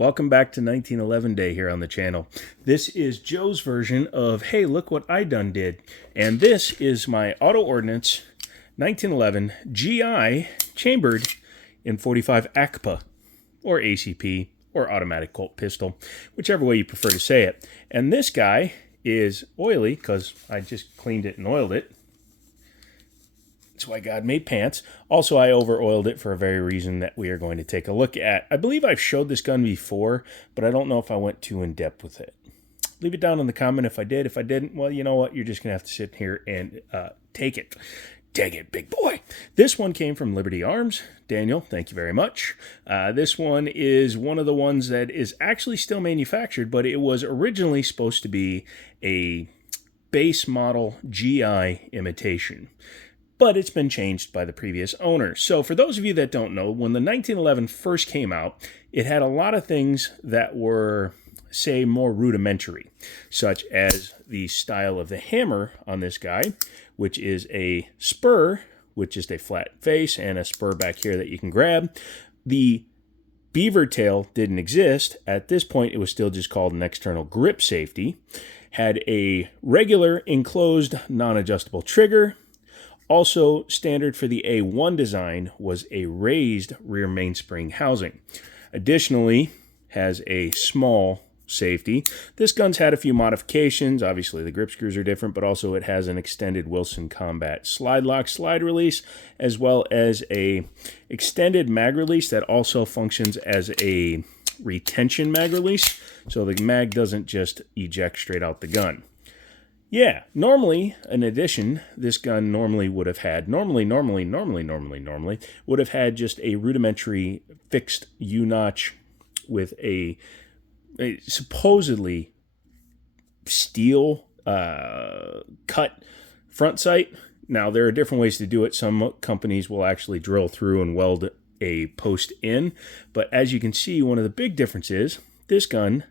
Welcome back to 1911 Day here on the channel. This is Joe's version of, hey, look what I done did. And this is my Auto Ordnance 1911 GI chambered in 45 ACPA, or ACP, or automatic Colt pistol, whichever way you prefer to say it. And this guy is oily because I just cleaned it and oiled it. That's why God made pants. Also, I over-oiled it for a very reason that we are going to take a look at. I believe I've showed this gun before, but I don't know if I went too in-depth with it. Leave it down in the comment if I did. If I didn't, well, you know what? You're just going to have to sit here and take it. Dang it, big boy. This one came from Liberty Arms. Daniel, thank you very much. This one is one of the ones that is actually still manufactured, but it was originally supposed to be a base model GI imitation. But it's been changed by the previous owner. So for those of you that don't know, when the 1911 first came out, it had a lot of things that were, say, more rudimentary, such as the style of the hammer on this guy, which is a spur, which is a flat face, and a spur back here that you can grab. The beaver tail didn't exist. At this point, it was still just called an external grip safety. Had a regular enclosed non-adjustable trigger. Also, standard for the A1 design was a raised rear mainspring housing. Additionally, has a small safety. This gun's had a few modifications. Obviously, the grip screws are different, but also it has an extended Wilson Combat slide lock slide release, as well as a extended mag release that also functions as a retention mag release, so the mag doesn't just eject straight out the gun. Yeah, normally, in addition, this gun normally would have had, normally would have had just a rudimentary fixed U-notch with a supposedly steel cut front sight. Now, there are different ways to do it. Some companies will actually drill through and weld a post in. But as you can see, one of the big differences, this gun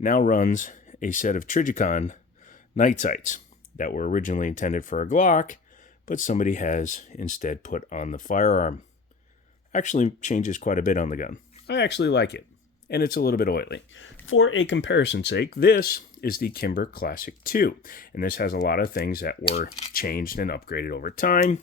now runs a set of Trijicon night sights that were originally intended for a Glock, but somebody has instead put on the firearm. Actually changes quite a bit on the gun. I actually like it, and it's a little bit oily. For a comparison's sake, this is the Kimber Classic 2, and this has a lot of things that were changed and upgraded over time.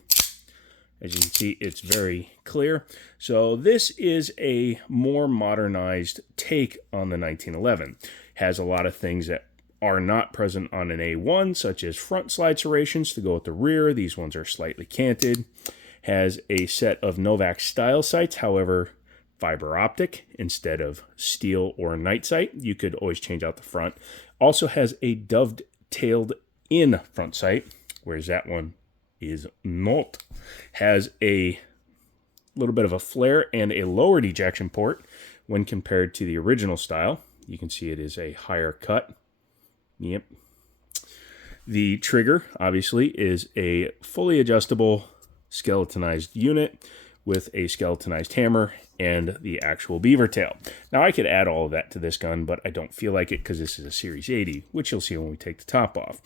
As you can see, it's very clear. So this is a more modernized take on the 1911. Has a lot of things that are not present on an A1, such as front slide serrations to go with the rear. These ones are slightly canted. Has a set of Novak style sights, however, fiber optic instead of steel or night sight. You could always change out the front. Also has a dovetailed in front sight, whereas that one is not. Has a little bit of a flare and a lowered ejection port when compared to the original style. You can see it is a higher cut. Yep. The trigger, obviously, is a fully adjustable skeletonized unit with a skeletonized hammer and the actual beaver tail. Now, I could add all of that to this gun, but I don't feel like it because this is a Series 80, which you'll see when we take the top off.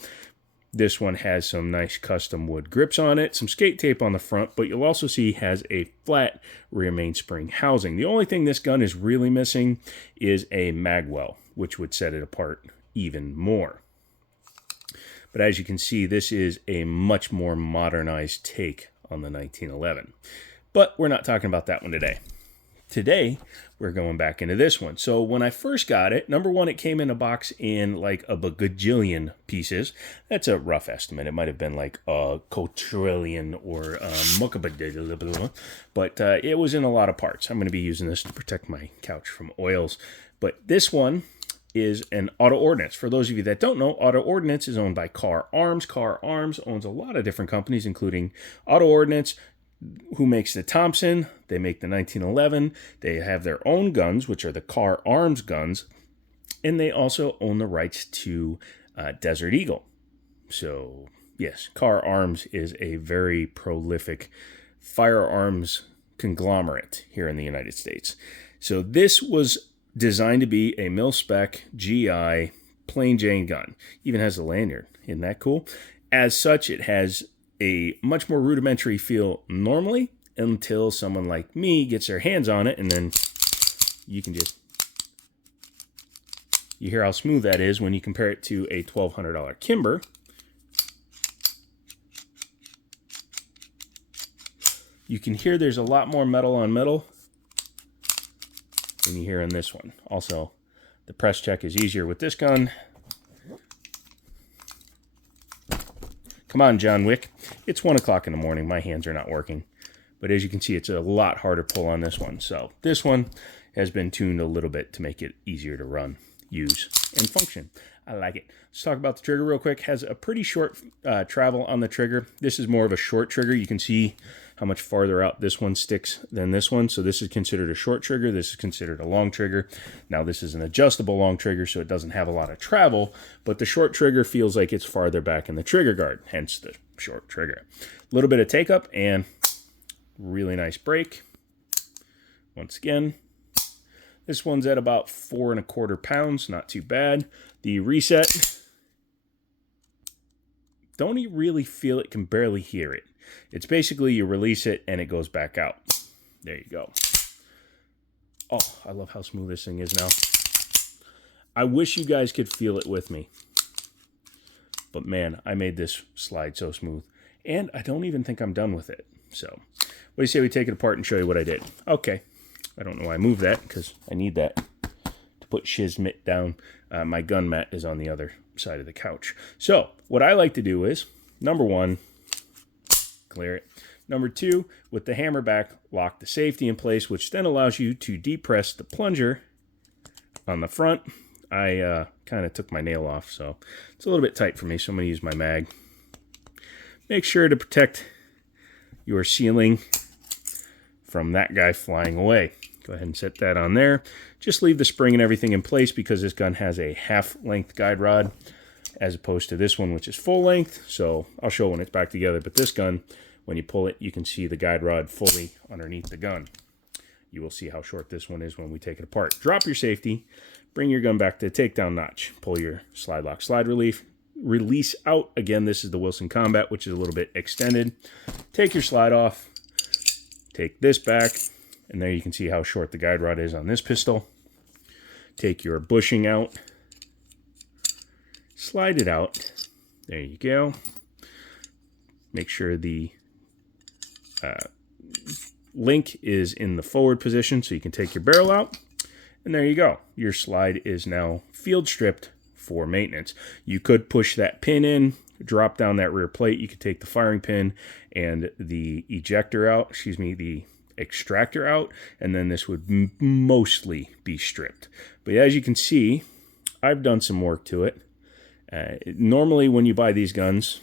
This one has some nice custom wood grips on it, some skate tape on the front, but you'll also see has a flat rear mainspring housing. The only thing this gun is really missing is a mag well, which would set it apart even more. But as you can see, this is a much more modernized take on the 1911. But we're not talking about that one today. Today, we're going back into this one. So when I first got it, number one, it came in a box in like a bagajillion pieces. That's a rough estimate. It might have been like a quadrillion or muckabadillion, but it was in a lot of parts. I'm going to be using this to protect my couch from oils. But this one is an Auto Ordnance. For those of you that don't know, Auto Ordnance is owned by Kahr Arms. Kahr Arms owns a lot of different companies, including Auto Ordnance, who makes the Thompson. They make the 1911. They have their own guns, which are the Kahr Arms guns, and they also own the rights to Desert Eagle. So, yes, Kahr Arms is a very prolific firearms conglomerate here in the United States. So this was designed to be a mil-spec GI plain Jane gun. Even has a lanyard. Isn't that cool? As such, it has a much more rudimentary feel normally until someone like me gets their hands on it, and then you can just You hear how smooth that is when you compare it to a $1,200 Kimber. You can hear there's a lot more metal on metal than you hear in this one. Also, the press check is easier with this gun. Come on, John Wick. It's 1 o'clock in the morning. My hands are not working. But as you can see, it's a lot harder pull on this one. So this one has been tuned a little bit to make it easier to run, use, and function. I like it. Let's talk about the trigger real quick. Has a pretty short travel on the trigger. This is more of a short trigger. You can see how much farther out this one sticks than this one. So this is considered a short trigger. This is considered a long trigger. Now this is an adjustable long trigger, so it doesn't have a lot of travel, but the short trigger feels like it's farther back in the trigger guard, hence the short trigger. A little bit of take up and really nice break. Once again, this one's at about 4¼ pounds, not too bad. The reset, don't you really feel it, can barely hear it. It's basically you release it and it goes back out. There you go. Oh, I love how smooth this thing is now. I wish you guys could feel it with me. But man, I made this slide so smooth. And I don't even think I'm done with it. So, what do you say we take it apart and show you what I did? Okay. I don't know why I moved that, because I need that to put Shizmit down. My gun mat is on the other side of the couch. So, what I like to do is, number one, clear it. Number two, with the hammer back, lock the safety in place, which then allows you to depress the plunger on the front. I kind of took my nail off, so it's a little bit tight for me, so I'm going to use my mag. Make sure to protect your ceiling from that guy flying away. Go ahead and set that on there. Just leave the spring and everything in place because this gun has a half-length guide rod as opposed to this one, which is full length. So I'll show when it's back together. But this gun, when you pull it, you can see the guide rod fully underneath the gun. You will see how short this one is when we take it apart. Drop your safety. Bring your gun back to the takedown notch. Pull your slide lock slide release out. Again, this is the Wilson Combat, which is a little bit extended. Take your slide off. Take this back. And there you can see how short the guide rod is on this pistol. Take your bushing out. Slide it out. There you go. Make sure the link is in the forward position so you can take your barrel out. And there you go. Your slide is now field stripped for maintenance. You could push that pin in, drop down that rear plate. You could take the firing pin and the ejector out, the extractor out, and then this would mostly be stripped. But as you can see, I've done some work to it. Normally when you buy these guns,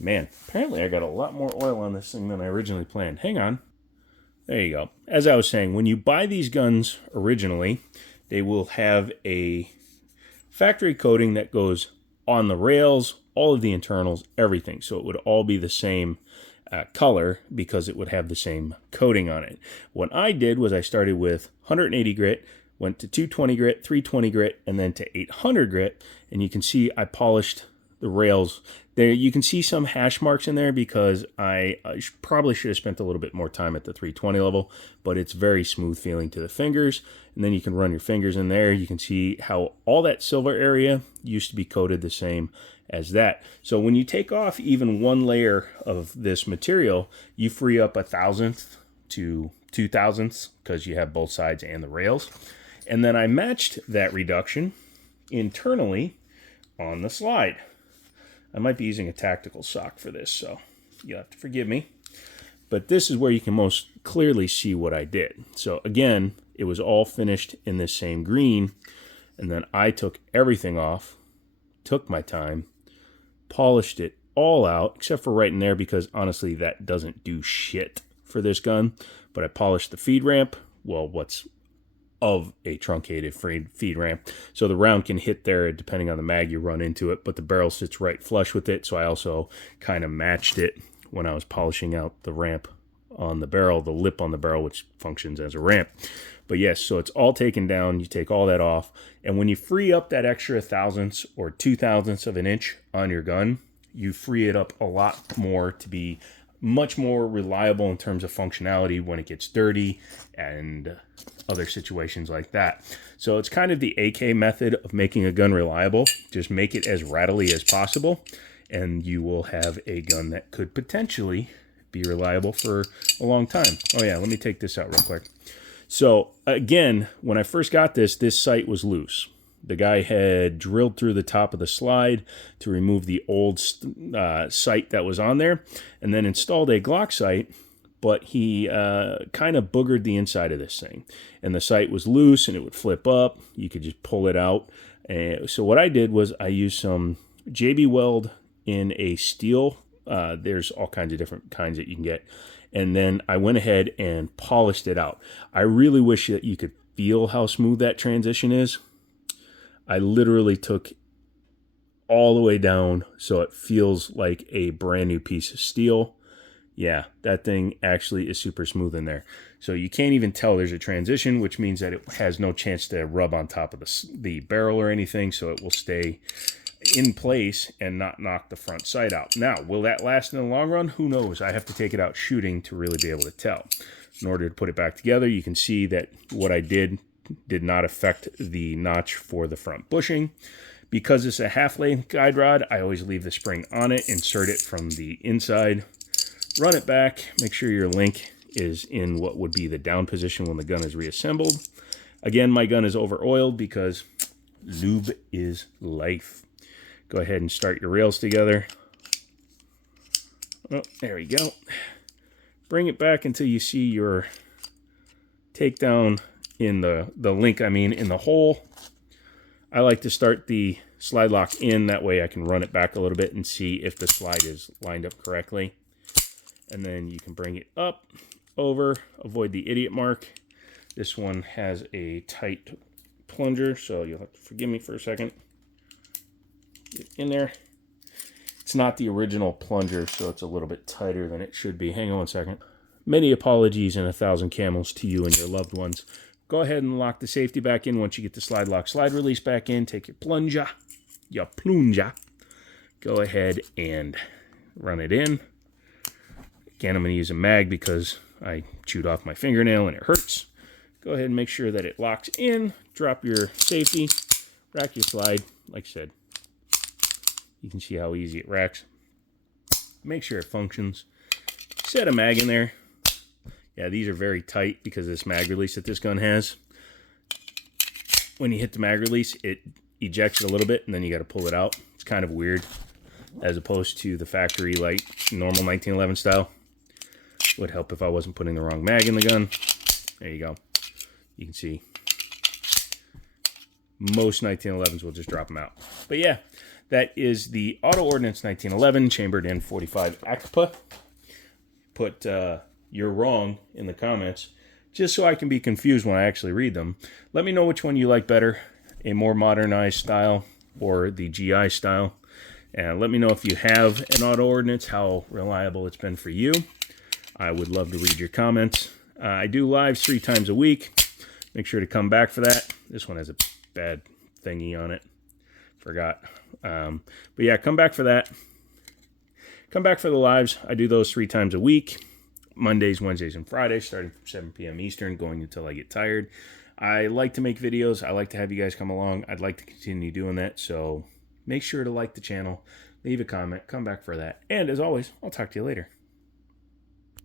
man, apparently I got a lot more oil on this thing than I originally planned. Hang on. There you go. As I was saying, when you buy these guns originally, they will have a factory coating that goes on the rails, all of the internals, everything. So it would all be the same color because it would have the same coating on it. What I did was I started with 180 grit, went to 220 grit, 320 grit, and then to 800 grit. And you can see I polished the rails. There you can see some hash marks in there because I probably should have spent a little bit more time at the 320 level, but it's very smooth feeling to the fingers. And then you can run your fingers in there. You can see how all that silver area used to be coated the same as that. So when you take off even one layer of this material, you free up 1/1000th to 2/1000ths because you have both sides and the rails. And then I matched that reduction internally on the slide. I might be using a tactical sock for this, so you'll have to forgive me. But this is where you can most clearly see what I did. So again, it was all finished in this same green, and then I took everything off, took my time, polished it all out, except for right in there, because honestly, that doesn't do shit for this gun. But I polished the feed ramp, well, what's of a truncated feed ramp, so the round can hit there depending on the mag you run into it, but the barrel sits right flush with it. So I also kind of matched it when I was polishing out the ramp on the barrel, the lip on the barrel, which functions as a ramp. But yes, so it's all taken down. You take all that off, and when you free up that extra 1/1000ths or 2/1000ths of an inch on your gun, you free it up a lot more to be much more reliable in terms of functionality when it gets dirty and other situations like that. So it's kind of the AK method of making a gun reliable. Just make it as rattly as possible, and you will have a gun that could potentially be reliable for a long time. Oh yeah, let me take this out real quick. So again, when I first got this sight was loose. The guy had drilled through the top of the slide to remove the old sight that was on there, and then installed a Glock sight, but he kind of boogered the inside of this thing. And the sight was loose, and it would flip up. You could just pull it out. So what I did was I used some JB Weld in a steel. There's all kinds of different kinds that you can get. And then I went ahead and polished it out. I really wish that you could feel how smooth that transition is. I literally took all the way down so it feels like a brand new piece of steel. Yeah, that thing actually is super smooth in there. So you can't even tell there's a transition, which means that it has no chance to rub on top of the barrel or anything, so it will stay in place and not knock the front sight out. Now, will that last in the long run? Who knows? I have to take it out shooting to really be able to tell. In order to put it back together, you can see that what I did not affect the notch for the front bushing. Because it's a half-length guide rod, I always leave the spring on it, insert it from the inside, run it back, make sure your link is in what would be the down position when the gun is reassembled. Again, my gun is over-oiled because lube is life. Go ahead and start your rails together. Oh, there we go. Bring it back until you see your takedown in the link, in the hole. I like to start the slide lock in, that way I can run it back a little bit and see if the slide is lined up correctly. And then you can bring it up, over, avoid the idiot mark. This one has a tight plunger, so you'll have to forgive me for a second. Get in there. It's not the original plunger, so it's a little bit tighter than it should be. Hang on one second. Many apologies and 1,000 camels to you and your loved ones. Go ahead and lock the safety back in once you get the slide lock slide release back in. Take your plunger. Go ahead and run it in. Again, I'm going to use a mag because I chewed off my fingernail and it hurts. Go ahead and make sure that it locks in. Drop your safety. Rack your slide. Like I said, you can see how easy it racks. Make sure it functions. Set a mag in there. Yeah, these are very tight because of this mag release that this gun has. When you hit the mag release, it ejects it a little bit, and then you got to pull it out. It's kind of weird, as opposed to the factory, like, normal 1911 style. Would help if I wasn't putting the wrong mag in the gun. There you go. You can see most 1911s will just drop them out. But yeah, that is the Auto Ordnance 1911 chambered in 45 ACPA. Put you're wrong in the comments, just so I can be confused when I actually read them. Let me know which one you like better, a more modernized style or the GI style. And let me know if you have an Auto Ordnance, how reliable it's been for you. I would love to read your comments. I do lives 3 times a week. Make sure to come back for that. This one has a bad thingy on it. Forgot. But yeah, come back for that. Come back for the lives. I do those 3 times a week. Mondays, Wednesdays, and Fridays, starting from 7 p.m. Eastern, going until I get tired. I like to make videos. I like to have you guys come along. I'd like to continue doing that. So make sure to like the channel, leave a comment, come back for that. And as always, I'll talk to you later.